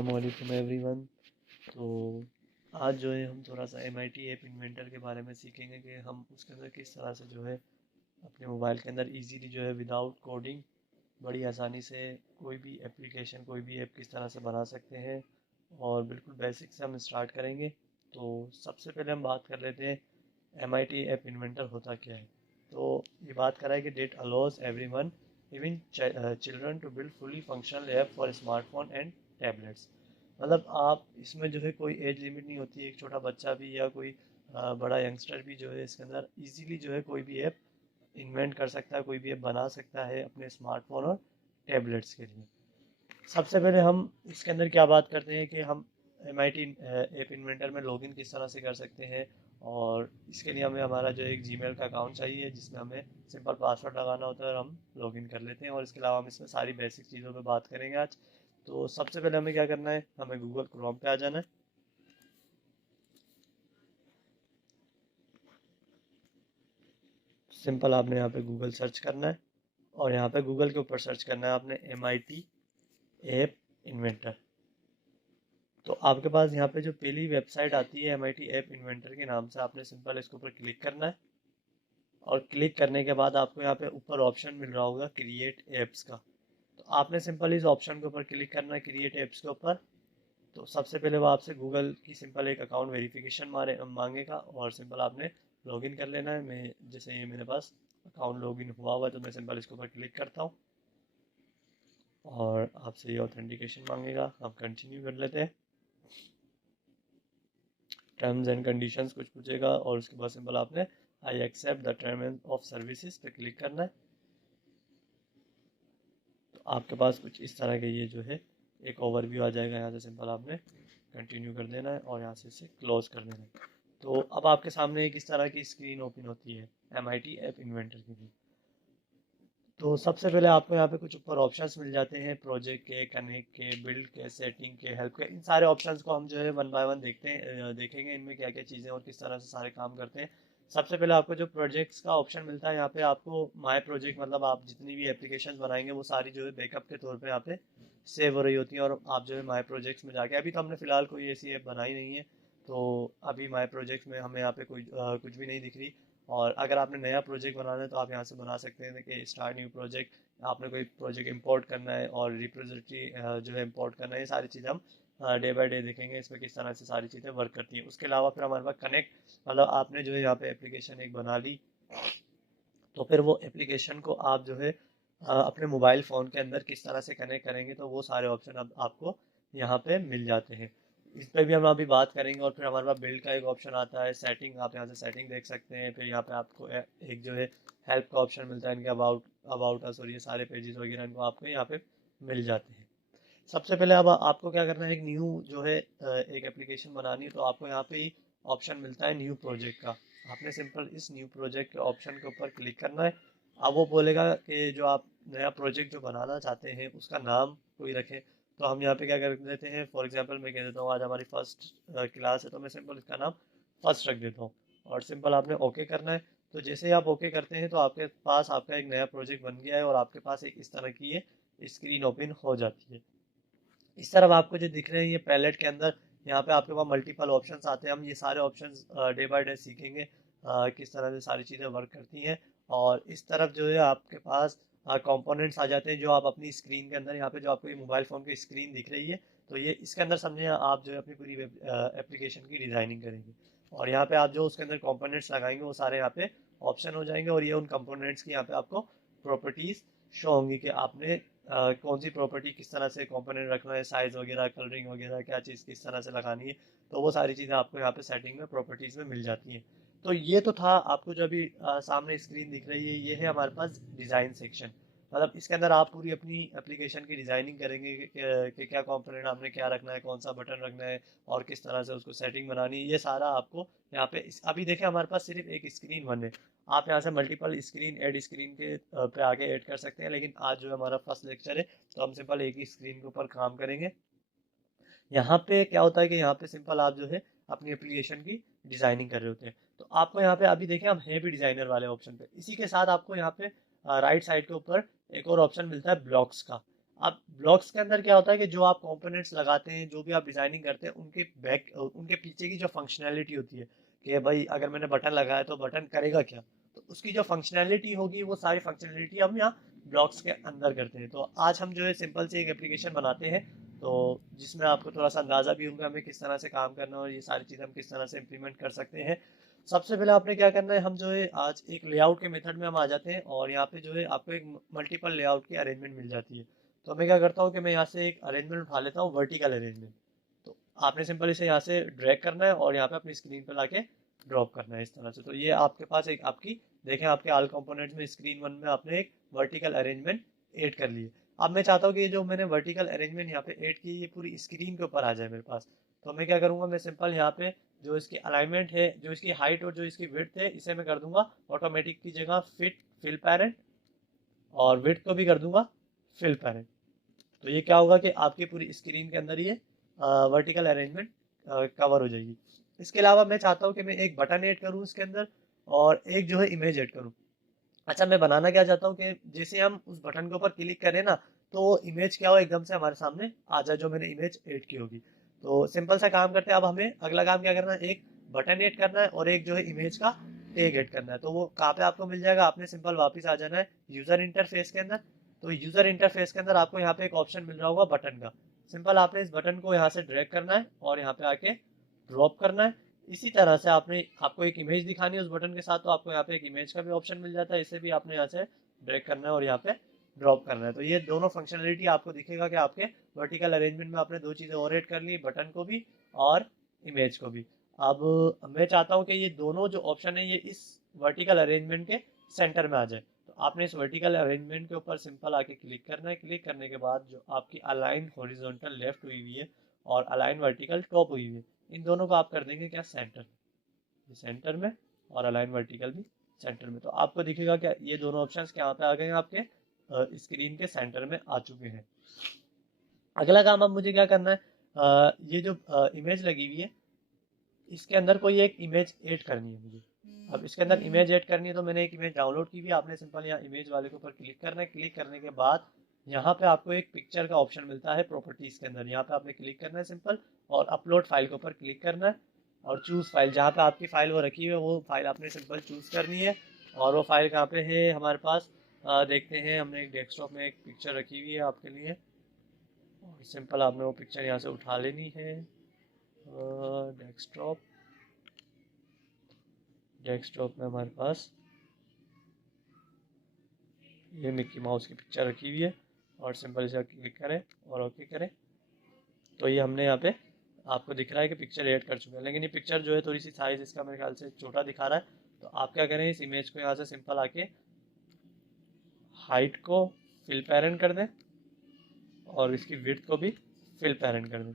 अस्सलामुअलैकुम एवरीवन। तो आज जो है हम थोड़ा सा MIT ऐप इन्वेंटर के बारे में सीखेंगे कि हम उसके अंदर किस तरह से जो है अपने मोबाइल के अंदर इजीली जो है विदाउट कोडिंग बड़ी आसानी से कोई भी एप्लीकेशन कोई भी ऐप किस तरह से बना सकते हैं। और बिल्कुल बेसिक से हम स्टार्ट करेंगे। तो सबसे पहले हम बात कर लेते हैं MIT ऐप इन्वेंटर होता क्या है। तो ये बात कर रहा है कि that allows everyone even children to build fully functional app for smartphone and tablets. मतलब आप इसमें जो है कोई एज लिमिट नहीं होती है, एक छोटा बच्चा भी या कोई बड़ा यंगस्टर भी जो है इसके अंदर इजीली जो है कोई भी ऐप इन्वेंट कर सकता है, कोई भी ऐप बना सकता है अपने स्मार्टफोन और टैबलेट्स के लिए। सबसे पहले हम इसके अंदर क्या बात करते हैं कि हम MIT ऐप इन्वेंटर में लॉगिन किस तरह से कर सकते हैं। और इसके लिए हमें हमारा जो एक जीमेल का अकाउंट चाहिए जिसमें हमें सिंपल पासवर्ड लगाना होता है और हम लॉगिन कर लेते हैं। और इसके अलावा हम इसमें सारी बेसिक चीज़ों पे बात करेंगे आज। तो सबसे पहले हमें क्या करना है, हमें गूगल क्रोम पे आ जाना है। सिंपल आपने यहाँ पे गूगल सर्च करना है और यहाँ पे गूगल के ऊपर सर्च करना है आपने MIT ऐप इन्वेंटर। तो आपके पास यहाँ पे जो पहली वेबसाइट आती है MIT ऐप इन्वेंटर के नाम से, आपने सिंपल इसके ऊपर क्लिक करना है। और क्लिक करने के बाद आपको यहाँ पे ऊपर ऑप्शन मिल रहा होगा क्रिएट एप्स का। तो आपने सिंपल इस ऑप्शन के ऊपर क्लिक करना है क्रिएट एप्स के ऊपर। तो सबसे पहले वो आपसे गूगल की सिंपल एक अकाउंट वेरिफिकेशन मांगेगा और सिंपल आपने लॉगिन कर लेना है। मैं जैसे ये मेरे पास अकाउंट लॉगिन हुआ हुआ है तो मैं सिंपल इसके ऊपर क्लिक करता हूँ और आपसे ये ऑथेंटिकेशन मांगेगा, आप कंटिन्यू कर लेते हैं। टर्म्स एंड कंडीशंस कुछ पूछेगा और उसके बाद सिंपल आपने I accept the term of services पे क्लिक करना है। तो आपके पास कुछ इस तरह के ये जो है एक ओवरव्यू आ जाएगा। यहाँ से सिंपल आपने कंटिन्यू कर देना है और यहाँ से इसे क्लोज कर देना है। तो अब आपके सामने एक इस तरह की स्क्रीन ओपन होती है MIT ऐप इन्वेंटर के लिए। तो सबसे पहले आपको यहाँ पे कुछ ऊपर ऑप्शंस मिल जाते हैं, प्रोजेक्ट के, कनेक्ट के, बिल्ड के, सेटिंग के, हेल्प के। इन सारे ऑप्शंस को हम जो है वन बाय वन देखेंगे इनमें क्या क्या चीज़ें और किस तरह से सारे काम करते हैं। सबसे पहले आपको जो प्रोजेक्ट्स का ऑप्शन मिलता है, यहाँ पे आपको माय प्रोजेक्ट, मतलब आप जितनी भी एप्लीकेशन बनाएंगे वो सारी जो है बैकअप के तौर पर यहाँ पे सेव हो रही होती है। और आप जो है माय प्रोजेक्ट्स में जाके, अभी तो हमने फिलहाल कोई ऐसी ऐप बनाई नहीं है तो अभी माय प्रोजेक्ट्स में हमें यहाँ पे कोई कुछ भी नहीं दिख रही। और अगर आपने नया प्रोजेक्ट बनाना है तो आप यहाँ से बना सकते हैं कि स्टार्ट न्यू प्रोजेक्ट। आपने कोई प्रोजेक्ट इंपोर्ट करना है और रिपोजिटरी जो है इंपोर्ट करना है, ये सारी चीज़ें हम डे बाय डे देखेंगे इसमें किस तरह से सारी चीज़ें वर्क करती हैं। उसके अलावा फिर हमारे पास कनेक्ट, मतलब आपने जो है यहाँ पे एप्लीकेशन एक बना ली तो फिर वो एप्लीकेशन को आप जो है अपने मोबाइल फ़ोन के अंदर किस तरह से कनेक्ट करेंगे, तो वो सारे ऑप्शन अब आपको यहाँ पे मिल जाते हैं। इस पे भी हम अभी बात करेंगे। और फिर हमारे पास बिल्ड का एक ऑप्शन आता है, सेटिंग, आप यहाँ से सेटिंग देख सकते हैं। फिर यहाँ पे आपको एक जो है हेल्प का ऑप्शन मिलता है, इनके अबाउट अबाउट अस और ये सारे पेजेस वगैरह इनको आपको यहाँ पे मिल जाते हैं। सबसे पहले अब आपको क्या करना है, एक न्यू जो है एक एप्लीकेशन बनानी है तो आपको यहाँ पे ही ऑप्शन मिलता है न्यू प्रोजेक्ट का। आपने सिंपल इस न्यू प्रोजेक्ट के ऑप्शन के ऊपर क्लिक करना है। अब वो बोलेगा कि जो आप नया प्रोजेक्ट जो बनाना चाहते हैं उसका नाम कोई रखें। तो हम यहाँ पे क्या कर देते हैं, फॉर एग्जांपल मैं कह देता हूँ आज हमारी फर्स्ट क्लास है तो मैं सिंपल इसका नाम फर्स्ट रख देता हूँ। और सिंपल आपने ओके करना है। तो जैसे ही आप ओके करते हैं तो आपके पास आपका एक नया प्रोजेक्ट बन गया है और आपके पास एक इस तरह की ये स्क्रीन ओपन हो जाती है। इस तरफ आपको जो दिख रहे हैं ये पैलेट के अंदर, यहाँ पे आपके पास मल्टीपल ऑप्शंस आते हैं। हम ये सारे ऑप्शंस डे बाय डे सीखेंगे किस तरह से सारी चीज़ें वर्क करती हैं। और इस तरफ जो है आपके पास कंपोनेंट्स आ जाते हैं जो आप अपनी स्क्रीन के अंदर, यहाँ पे जो आपको ये मोबाइल फ़ोन की स्क्रीन दिख रही है तो ये इसके अंदर समझे आप जो है अपनी पूरी एप्लीकेशन की डिज़ाइनिंग करेंगे। और यहाँ पे आप जो उसके अंदर कंपोनेंट्स लगाएंगे वो सारे यहाँ पे ऑप्शन हो जाएंगे और ये उन कंपोनेंट्स की यहाँ पे आपको प्रॉपर्टीज शो होंगी कि आपने कौन सी प्रॉपर्टी किस तरह से कंपोनेंट रखना है, साइज वगैरह, कलरिंग वगैरह, क्या चीज़ किस तरह से लगानी है। तो वो सारी चीज़ें आपको यहाँ पे सेटिंग में प्रॉपर्टीज में मिल जाती हैं। तो ये तो था आपको जो अभी सामने स्क्रीन दिख रही है, ये है हमारे पास डिज़ाइन सेक्शन। मतलब इसके अंदर आप पूरी अपनी एप्लीकेशन की डिज़ाइनिंग करेंगे कि क्या कंपोनेंट आपने क्या रखना है, कौन सा बटन रखना है और किस तरह से उसको सेटिंग बनानी है। ये सारा आपको यहाँ पे अभी देखें हमारे पास सिर्फ एक स्क्रीन बन है। आप यहाँ से मल्टीपल स्क्रीन ऐड स्क्रीन के पे आगे ऐड कर सकते हैं, लेकिन आज जो है हमारा फर्स्ट लेक्चर है तो हम सिंपल एक ही स्क्रीन के ऊपर काम करेंगे। यहाँ पे क्या होता है कि यहाँ पे सिंपल आप जो है अपनी एप्लीकेशन की डिजाइनिंग कर रहे होते हैं। तो आपको यहाँ पे अभी देखें हम हैं भी डिजाइनर वाले ऑप्शन पे, इसी के साथ आपको यहाँ पे राइट साइड के ऊपर एक और ऑप्शन मिलता है ब्लॉक्स का। अब ब्लॉक्स के अंदर क्या होता है कि जो आप कंपोनेंट्स लगाते हैं, जो भी आप डिजाइनिंग करते हैं, उनके पीछे की जो फंक्शनैलिटी होती है कि भाई अगर मैंने बटन लगाया तो बटन करेगा क्या, तो उसकी जो फंक्शनैलिटी होगी वो सारी फंक्शनैलिटी हम यहाँ ब्लॉक्स के अंदर करते हैं। तो आज हम जो है सिंपल से एक एप्लीकेशन बनाते हैं, तो जिसमें आपको थोड़ा सा अंदाजा भी होगा हमें किस तरह से काम करना है और ये सारी चीज़ हम किस तरह से इम्प्लीमेंट कर सकते हैं। सबसे पहले आपने क्या करना है, हम जो है आज एक लेआउट के मेथड में हम आ जाते हैं और यहाँ पे जो है आपको एक मल्टीपल लेआउट की अरेंजमेंट मिल जाती है। तो मैं क्या करता हूँ कि मैं यहाँ से एक अरेंजमेंट उठा लेता हूँ, वर्टिकल अरेंजमेंट। तो आपने सिंपल इसे यहाँ से ड्रैग करना है और यहाँ पे अपनी स्क्रीन पे लाके ड्रॉप करना है इस तरह से। तो ये आपके पास एक आपकी देखें आपके ऑल कंपोनेंट्स में स्क्रीन 1 में आपने एक वर्टिकल अरेंजमेंट ऐड कर ली है। अब मैं चाहता हूँ कि ये जो मैंने वर्टिकल अरेंजमेंट यहाँ पे ऐड की ये पूरी स्क्रीन के ऊपर आ जाए मेरे पास। तो मैं क्या करूँगा, मैं सिंपल यहाँ पे जो इसकी अलाइनमेंट है, जो इसकी हाइट और जो इसकी विड्थ है, इसे मैं कर दूंगा ऑटोमेटिक की जगह फिल पैरेंट, और विड्थ को भी कर दूंगा फिल पैरेंट। तो ये क्या होगा कि आपकी पूरी स्क्रीन के अंदर ये वर्टिकल अरेंजमेंट कवर हो जाएगी। इसके अलावा मैं चाहता हूँ कि मैं एक बटन ऐड करूँ इसके अंदर और एक जो है इमेज ऐड करूँ। अच्छा, मैं बनाना क्या चाहता हूँ कि जैसे हम उस बटन के ऊपर क्लिक करें ना, तो इमेज क्या हो एकदम से हमारे सामने आ जाए जो मैंने इमेज ऐड की होगी। तो सिंपल सा काम करते हैं। अब हमें अगला काम क्या करना है, एक बटन ऐड करना है और एक जो है इमेज का टैग ऐड करना है। तो वो कहाँ पे आपको मिल जाएगा, आपने सिंपल वापस आ जाना है यूजर इंटरफेस के अंदर। तो यूजर इंटरफेस के अंदर आपको यहाँ पे एक ऑप्शन मिल रहा होगा बटन का। सिंपल आपने इस बटन को यहाँ से ड्रैग करना है और यहाँ पे आके ड्रॉप करना है। इसी तरह से आपको एक इमेज दिखानी है उस बटन के साथ, तो आपको यहाँ पे एक इमेज का भी ऑप्शन मिल जाता है। इसे भी आपने यहाँ से ड्रैग करना है और यहाँ पे ड्रॉप करना है। तो ये दोनों फंक्शनलिटी आपको दिखेगा कि आपके वर्टिकल अरेंजमेंट में आपने दो चीज़ें और ऐड कर ली, बटन को भी और इमेज को भी। अब मैं चाहता हूँ कि ये दोनों जो ऑप्शन है ये इस वर्टिकल अरेंजमेंट के सेंटर में आ जाए। तो आपने इस वर्टिकल अरेंजमेंट के ऊपर सिंपल आके क्लिक करना है। क्लिक करने के बाद जो आपकी अलाइन हॉरिजॉन्टल लेफ्ट हुई हुई है और अलाइन वर्टिकल टॉप हुई हुई है, इन दोनों को आप कर देंगे क्या, सेंटर। ये सेंटर में और अलाइन वर्टिकल भी सेंटर में। तो आपको दिखेगा क्या ये दोनों ऑप्शंस यहाँ पे आ गए हैं, आपके स्क्रीन के सेंटर में आ चुके हैं। अगला काम अब मुझे क्या करना है, ये जो इमेज लगी हुई है इसके अंदर कोई एक इमेज ऐड करनी है मुझे। अब इसके अंदर इमेज ऐड करनी है तो मैंने एक इमेज डाउनलोड की हुई है। आपने सिंपल यहाँ इमेज वाले के ऊपर क्लिक करना है। क्लिक करने के बाद यहाँ पे आपको एक पिक्चर का ऑप्शन मिलता है प्रॉपर्टीज के अंदर। यहाँ पे आपने क्लिक करना है सिंपल और अपलोड फाइल के ऊपर क्लिक करना है और चूज फाइल, जहाँ पे आपकी फाइल वो रखी हुई है वो फाइल आपने सिंपल चूज करनी है। और वो फाइल कहाँ पे है हमारे पास, देखते हैं। हमने एक डेस्कटॉप में एक पिक्चर रखी हुई है आपके लिए और सिंपल आपने वो पिक्चर यहाँ से उठा लेनी है। डेस्कटॉप में हमारे पास ये मिक्की माउस की पिक्चर रखी हुई है और सिंपल इसे क्लिक करें और ओके करें। तो ये हमने यहाँ पे आपको दिख रहा है कि पिक्चर ऐड कर चुके हैं, लेकिन ये पिक्चर जो है थोड़ी सी साइज इसका मेरे ख्याल से छोटा दिखा रहा है। तो आप क्या करें, इस इमेज को यहाँ से सिंपल आके हाइट को फिल पैरेंट कर दें और इसकी विड्थ को भी फिल पैरेंट कर दें।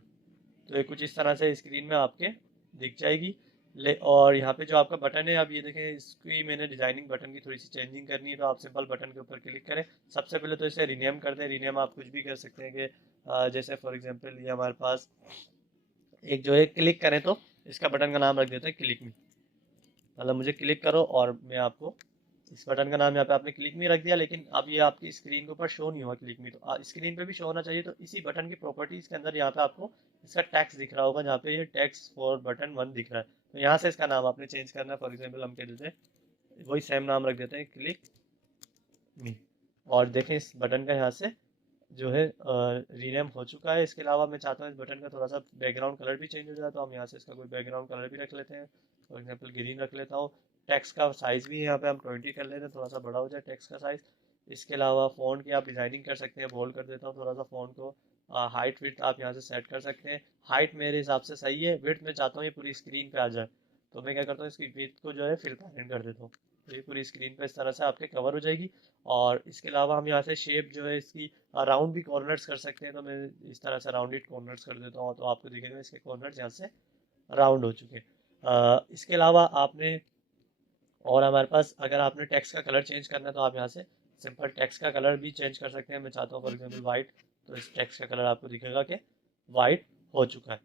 तो ये कुछ इस तरह से स्क्रीन में आपके दिख जाएगी। और यहाँ पे जो आपका बटन है, अब ये देखें इसकी मैंने डिजाइनिंग बटन की थोड़ी सी चेंजिंग करनी है। तो आप सिंपल बटन के ऊपर क्लिक करें। सबसे पहले तो इसे रीनेम कर दें। रीनेम आप कुछ भी कर सकते हैं कि जैसे फॉर एग्जांपल ये हमारे पास एक जो है क्लिक करें तो इसका बटन का नाम रख देते हैं क्लिक मी। मतलब मुझे क्लिक करो और मैं आपको इस बटन का नाम यहाँ पे आपने क्लिक मी रख दिया, लेकिन अब ये आपकी स्क्रीन के ऊपर शो नहीं हुआ क्लिक मी। तो स्क्रीन पे भी शो होना चाहिए। तो इसी बटन की प्रॉपर्टीज के अंदर यहाँ पे आपको इसका टैक्स दिख रहा होगा, जहाँ पे ये टैक्स फॉर बटन 1 दिख रहा है। तो यहाँ से इसका नाम आपने चेंज करना है। फॉर एग्जाम्पल हम कह देते हैं वही सेम नाम रख देते हैं क्लिक मी। और देखें इस बटन का यहाँ से जो है रीनेम हो चुका है। इसके अलावा मैं चाहता हूँ इस बटन का थोड़ा सा बैकग्राउंड कलर भी चेंज हो जाए। तो हम यहाँ से इसका कोई बैकग्राउंड कलर भी रख लेते हैं। फॉर एग्जांपल ग्रीन रख लेता हूँ। टेक्स्ट का साइज़ भी यहाँ पे हम 20 कर लेते हैं, थोड़ा सा बड़ा हो जाए टेक्स्ट का साइज़। इसके अलावा फ़ॉन्ट की आप डिज़ाइनिंग कर सकते हैं। बोल्ड कर देता हूँ थोड़ा सा फ़ॉन्ट को। हाइट विड्थ आप यहाँ से सेट कर सकते हैं। हाइट मेरे हिसाब से सही है। विड्थ मैं चाहता हूँ ये पूरी स्क्रीन पे आ जाए, तो मैं क्या करता हूँ इसकी विड्थ को जो है फिल पैरेंट कर देता हूँ। तो ये पूरी स्क्रीन पे इस तरह से आपके कवर हो जाएगी। और इसके अलावा हम यहाँ से शेप जो है इसकी राउंड भी कॉर्नर्स कर सकते हैं। तो मैं इस तरह से राउंडेड कॉर्नर्स कर देता हूँ, तो आपको दिखेगा इसके कॉर्नर्स यहाँ से राउंड हो चुके हैं। इसके अलावा आपने और हमारे पास अगर आपने टेक्स्ट का कलर चेंज करना है तो आप यहाँ से सिंपल टेक्स्ट का कलर भी चेंज कर सकते हैं। मैं चाहता हूँ फॉर एग्जाम्पल वाइट, तो इस टेक्स्ट का कलर आपको दिखेगा कि वाइट हो चुका है।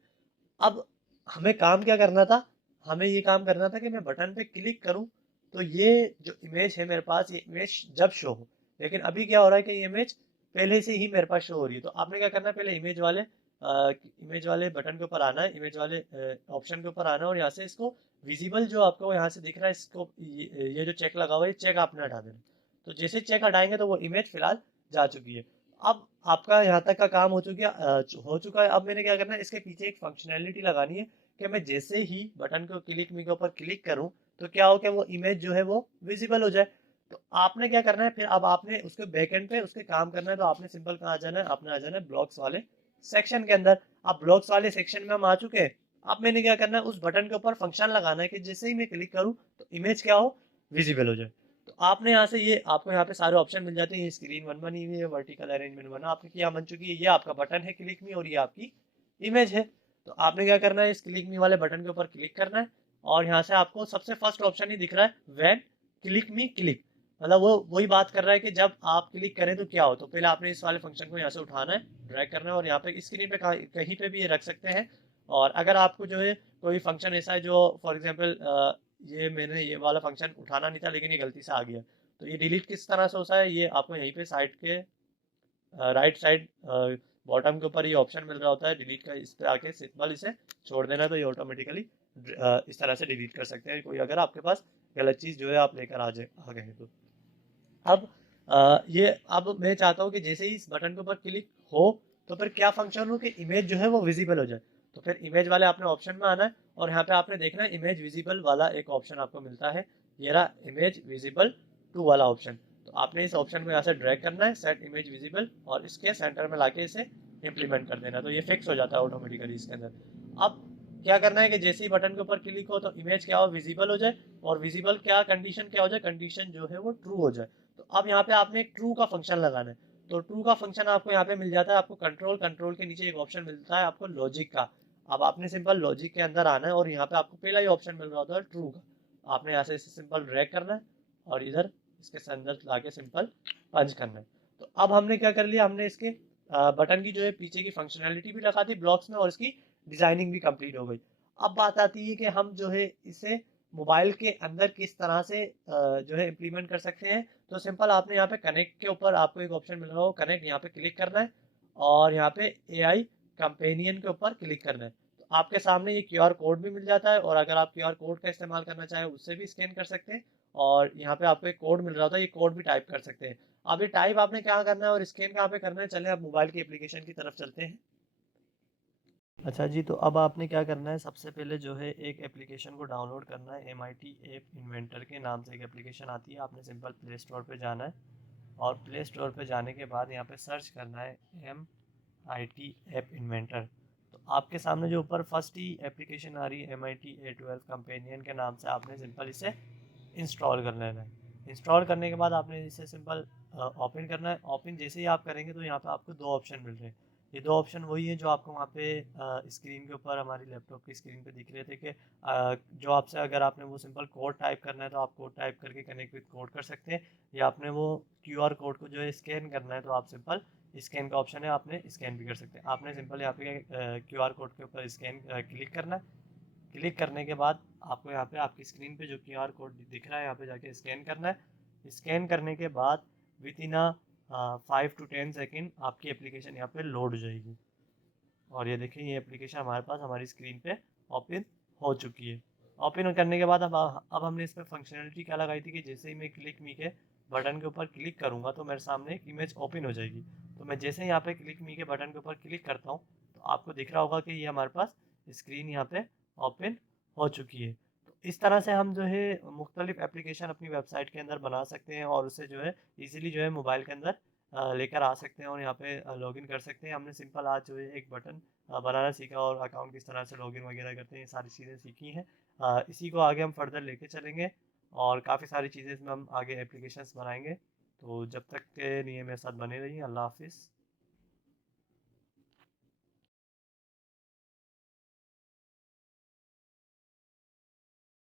अब हमें काम क्या करना था, हमें ये काम करना था कि मैं बटन पे क्लिक करूं तो ये जो इमेज है मेरे पास, ये इमेज जब शो हो। लेकिन अभी क्या हो रहा है कि ये इमेज पहले से ही मेरे पास शो हो रही है। तो आपने क्या करना है, पहले इमेज वाले बटन के ऊपर आना है, इमेज वाले ऑप्शन के ऊपर आना है, और यहाँ से इसको विजिबल जो आपको यहाँ से दिख रहा है, इसको ये जो चेक लगा हुआ है, चेक आपने हटा देना। तो जैसे चेक हटाएंगे तो वो इमेज फिलहाल जा चुकी है। अब आपका यहाँ तक का काम हो चुका है। अब मैंने क्या करना है, इसके पीछे एक फंक्शनैलिटी लगानी है कि मैं जैसे ही बटन को क्लिक मी के ऊपर क्लिक करूँ तो क्या हो कि वो इमेज जो है वो विजिबल हो जाए। तो आपने क्या करना है फिर, अब आपने उसके बैकएंड पे उसके काम करना है। तो आपने सिंपल कहाँ आ जाना है, आपने आ जाना है ब्लॉक्स वाले सेक्शन के अंदर। अब ब्लॉक्स वाले सेक्शन में हम आ चुके हैं। अब मैंने क्या करना है, उस बटन के ऊपर फंक्शन लगाना है कि जैसे ही मैं क्लिक करूँ तो इमेज क्या हो, विजिबल हो जाए। तो आपने यहाँ से ये आपको यहाँ पे सारे ऑप्शन मिल जाते हैं। ये स्क्रीन वन बनी हुई है, वर्टिकल अरेंजमेंट वन आपकी यहाँ बन चुकी है, ये आपका बटन है क्लिक मी और ये आपकी इमेज है। तो आपने क्या करना है, इस क्लिक मी वाले बटन के ऊपर क्लिक करना है, और यहाँ से आपको सबसे फर्स्ट ऑप्शन ही दिख रहा है, व्हेन क्लिक मी क्लिक। मतलब वो वही बात कर रहा है कि जब आप क्लिक करें तो क्या हो। तो पहले आपने इस वाले फंक्शन को यहाँ से उठाना है, ड्रैग करना है, और यहाँ पे स्क्रीन पे कहीं पे भी ये रख सकते हैं। और अगर आपको जो है कोई फंक्शन ऐसा है जो फॉर एग्जांपल ये मैंने ये वाला फंक्शन उठाना नहीं था लेकिन ये गलती से आ गया, तो ये डिलीट किस तरह से होता है, ये आपको यहीं पे साइड के राइट साइड बॉटम के ऊपर ये ऑप्शन मिल रहा होता है डिलीट का। इस पे आके सिंपल इसे छोड़ देना, तो ये ऑटोमेटिकली इस तरह से डिलीट कर सकते हैं कोई, अगर आपके पास गलत चीज़ जो है आप लेकर आ गए हैं तो। अब ये अब मैं चाहता हूँ कि जैसे ही इस बटन के ऊपर क्लिक हो तो फिर क्या फंक्शन हो कि इमेज जो है वो विजिबल हो जाए। तो फिर इमेज वाले आपने ऑप्शन में आना है, और यहाँ पे आपने देखना है इमेज विजिबल वाला एक ऑप्शन आपको मिलता है, ये रहा इमेज विजिबल टू वाला ऑप्शन। तो आपने इस ऑप्शन को यहाँ से ड्रैग करना है, सेट इमेज विजिबल, और इसके सेंटर में लाके इसे इम्प्लीमेंट कर देना। तो ये फिक्स हो जाता है ऑटोमेटिकली इसके अंदर। अब क्या करना है कि जैसे ही बटन के ऊपर क्लिक हो तो इमेज क्या हो, विजिबल हो जाए, और विजिबल क्या कंडीशन क्या हो जाए, कंडीशन जो है वो ट्रू हो जाए। तो अब यहाँ पे आपने एक ट्रू का फंक्शन लगाना है। तो ट्रू का फंक्शन आपको यहाँ पे मिल जाता है, आपको कंट्रोल के नीचे एक ऑप्शन मिलता है आपको लॉजिक का। अब आपने सिंपल लॉजिक के अंदर आना है, और यहाँ पे आपको पहला ही ऑप्शन मिल रहा होता है ट्रू का। आपने यहाँ से इसे सिंपल ड्रैग करना है, और इधर इसके अंदर लाके सिंपल पंच करना है। तो अब हमने क्या कर लिया, हमने इसके बटन की जो है पीछे की फंक्शनैलिटी भी लगा दी ब्लॉक्स में, और इसकी डिजाइनिंग भी कंप्लीट हो गई। अब बात आती है कि हम जो है इसे मोबाइल के अंदर किस तरह से जो है इम्प्लीमेंट कर सकते हैं। तो सिंपल आपने यहाँ पे कनेक्ट के ऊपर आपको एक ऑप्शन मिल रहा हो कनेक्ट, यहाँ पे क्लिक करना है, और यहाँ पे एआई कंपेनियन के ऊपर क्लिक करना है। तो आपके सामने ये क्यूआर कोड भी मिल जाता है, और अगर आप क्यूआर कोड का इस्तेमाल करना चाहें उससे भी स्कैन कर सकते हैं, और यहाँ पे आपको एक कोड मिल रहा होता है, ये कोड भी टाइप कर सकते हैं। अब ये टाइप आपने क्या करना है और स्कैन कहाँ पे करना है, चले आप मोबाइल की एप्लीकेशन की तरफ चलते हैं। अच्छा जी, तो अब आपने क्या करना है, सबसे पहले जो है एक एप्लीकेशन को डाउनलोड करना है। MIT ऐप इन्वेंटर के नाम से एक एप्लीकेशन आती है, आपने सिंपल प्ले स्टोर पे जाना है, और प्ले स्टोर पे जाने के बाद यहाँ पे सर्च करना है MIT ऐप इन्वेंटर। तो आपके सामने जो ऊपर फर्स्ट ही एप्लीकेशन आ रही है MIT A12 कंपेनियन के नाम से, आपने सिंपल इसे इंस्टॉल कर लेना है। इंस्टॉल करने के बाद आपने इसे सिंपल ओपन करना है। ओपन जैसे ही आप करेंगे तो यहाँ पे आपको दो ऑप्शन मिल रहे हैं। ये दो ऑप्शन वही है जो आपको वहाँ पे स्क्रीन के ऊपर हमारी लैपटॉप की स्क्रीन पे दिख रहे थे कि जो आपसे अगर आपने वो सिंपल कोड टाइप करना है तो आप कोड टाइप करके कनेक्ट विद कोड कर सकते हैं, या आपने वो QR कोड को जो है स्कैन करना है तो आप सिंपल स्कैन का ऑप्शन है, आपने स्कैन भी कर सकते हैं। आपने सिंपल यहाँ पे QR कोड के ऊपर स्कैन क्लिक करना है। क्लिक करने के बाद आपको यहाँ पे आपकी स्क्रीन पे जो QR कोड दिख रहा है यहाँ पे जाके स्कैन करना है। स्कैन करने के बाद विद इन 5 to 10 सेकेंड आपकी एप्लीकेशन यहाँ पे लोड हो जाएगी, और ये देखिए ये एप्लीकेशन हमारे पास हमारी स्क्रीन पे ओपन हो चुकी है। ओपन करने के बाद अब हमने इस पर फंक्शनलिटी क्या लगाई थी कि जैसे ही मैं क्लिक मी के बटन के ऊपर क्लिक करूँगा तो मेरे सामने एक इमेज ओपन हो जाएगी। तो मैं जैसे ही यहाँ पे क्लिक मी के बटन के ऊपर क्लिक करता हूँ तो आपको दिख रहा होगा कि ये हमारे पास स्क्रीन यहाँ पे ओपन हो चुकी है। तो इस तरह से हम जो है मुख्तलिफ एप्लीकेशन अपनी वेबसाइट के अंदर बना सकते हैं, और उसे जो है ईजिली जो है मोबाइल के अंदर लेकर आ सकते हैं, और यहाँ पे लॉगिन कर सकते हैं। हमने सिंपल आज जो है एक बटन बनाना सीखा, और अकाउंट किस तरह से लॉगिन वगैरह करते हैं, ये सारी चीज़ें सीखी हैं। इसी को आगे हम फर्दर लेके चलेंगे, और काफ़ी सारी चीज़ें इसमें हम आगे एप्लीकेशंस बनाएंगे। तो जब तक के लिए मेरे साथ बने रहिए। अल्लाह हाफिज़।